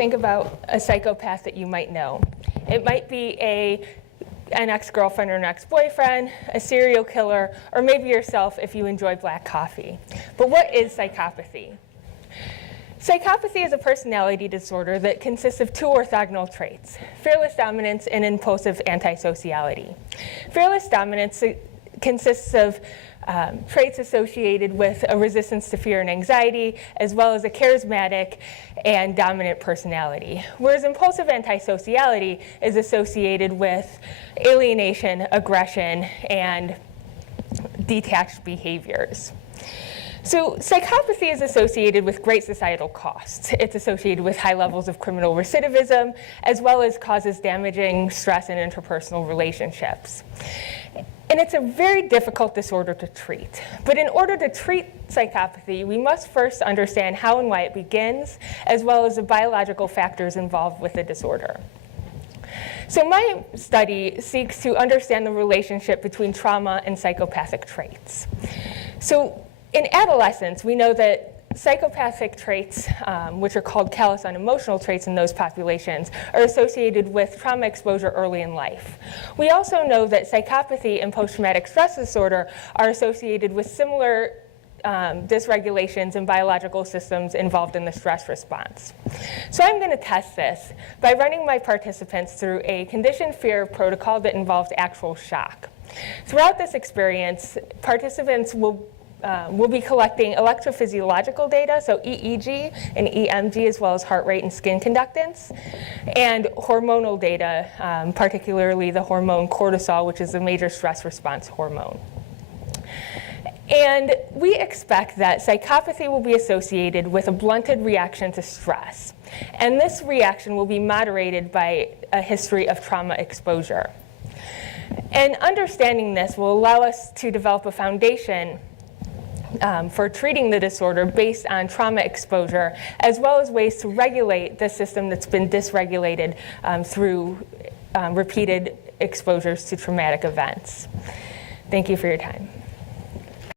think about a psychopath that you might know. It might be an ex-girlfriend or an ex-boyfriend, a serial killer, or maybe yourself if you enjoy black coffee. But what is psychopathy? Psychopathy is a personality disorder that consists of two orthogonal traits: fearless dominance and impulsive antisociality. Fearless dominance consists of traits associated with a resistance to fear and anxiety, as well as a charismatic and dominant personality. Whereas impulsive antisociality is associated with alienation, aggression, and detached behaviors. So psychopathy is associated with great societal costs. It's associated with high levels of criminal recidivism, as well as causes damaging stress in interpersonal relationships. And it's a very difficult disorder to treat. But in order to treat psychopathy, we must first understand how and why it begins, as well as the biological factors involved with the disorder. So my study seeks to understand the relationship between trauma and psychopathic traits. So in adolescence, we know that psychopathic traits, which are called callous unemotional traits in those populations, are associated with trauma exposure early in life. We also know that psychopathy and post-traumatic stress disorder are associated with similar dysregulations in biological systems involved in the stress response. So I'm going to test this by running my participants through a conditioned fear protocol that involves actual shock. Throughout this experience, participants will be collecting electrophysiological data, so EEG and EMG, as well as heart rate and skin conductance, and hormonal data, particularly the hormone cortisol, which is a major stress response hormone. And we expect that psychopathy will be associated with a blunted reaction to stress. And this reaction will be moderated by a history of trauma exposure. And understanding this will allow us to develop a foundation for treating the disorder based on trauma exposure, as well as ways to regulate the system that's been dysregulated through repeated exposures to traumatic events. Thank you for your time.